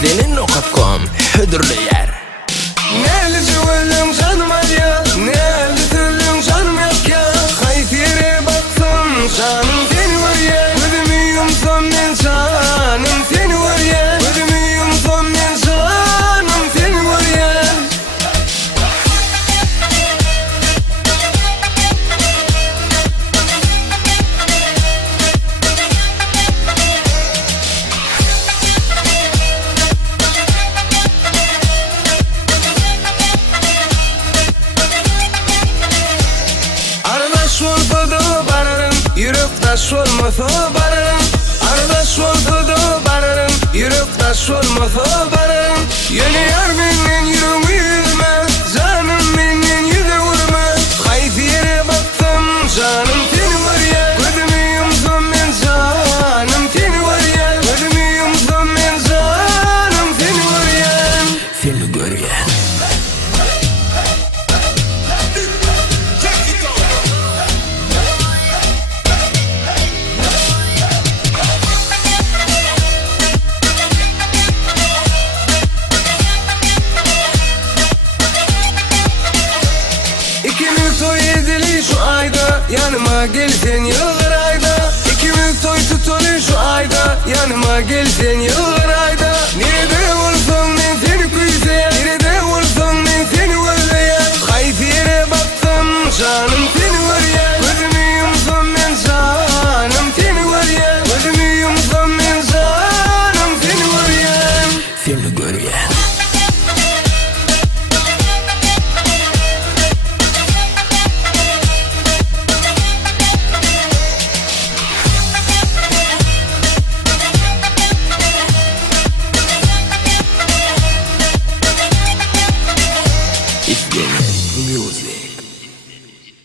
Aslinin.com hüdürlü yer. Nerede cıvıldım canım ya, nerede tüldüm canım yok ya. Kayıt yere baktım canım seni var ya. Gözümü yumsam ben canım seni var ya. Gözümü yumsam ben canım seni var ya. Aradaş olsa da bararım, yürek taş olmasa bararım. Aradaş olsa da bararım, yürek taş olmasa bararım. Yeni yar benden yüreğimi yüzme, canım benden yüze vurma. Kayıt yere baktım canım seni var ya. Gözümü yumsam ben canım seni var ya. Gözümü yumsam ben canım seni var ya. Seni görüyen. İkimiz toy edili şu ayda, yanıma gelsen yıllar ayda. İkimiz toy tutulu şu ayda, yanıma gelsen yıllar ayda. Nerede olsan ben seni kuyusaya, nerede olsan ben seni gözleye. Kayıt yere baktım canım